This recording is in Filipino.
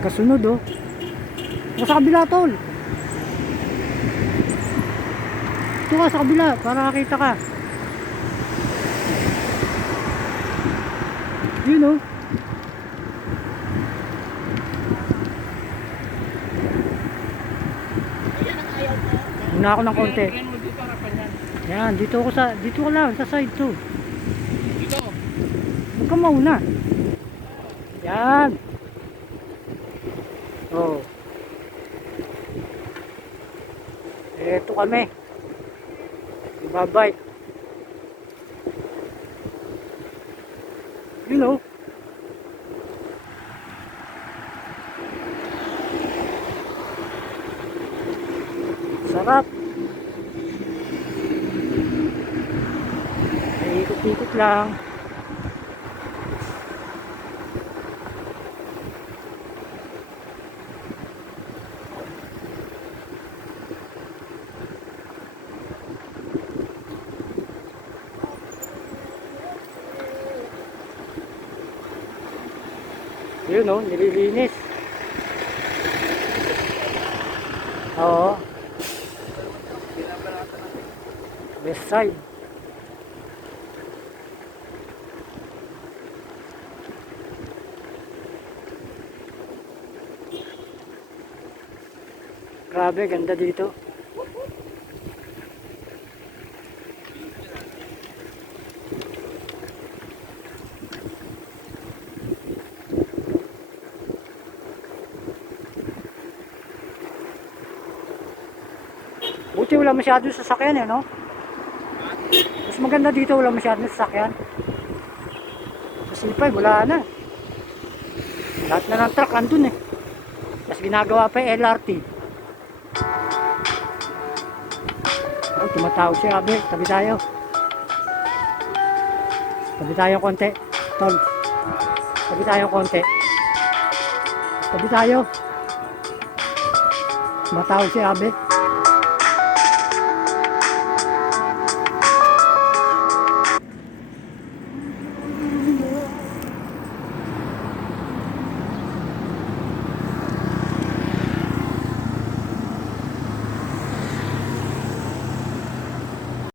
Kasunod oh. O sa kabila tol. Ito ka sa kabila para makita ka. Yun oh. Muna ako ng konti. Yan, dito ko lang sa side 2. Dito. Huwag ka mauna. Yan. Oh. Eto kami. Ibabay. You know. Sarap. Ikot-ikot lang. Yun o, nililinis. Oo. West side. Grabe, ganda dito. Buti wala masyadong sasakyan eh, no? Mas maganda dito, wala masyadong sasakyan. Sa C5, wala na. Lahat na ng truck andun eh. Tapos ginagawa pa yung LRT. Ay, tumatawag siya, Abe. Tabi tayo. Tabi tayo konti. Tol. Tabi tayo konti. Tabi tayo. Tumatawag siya, Abe.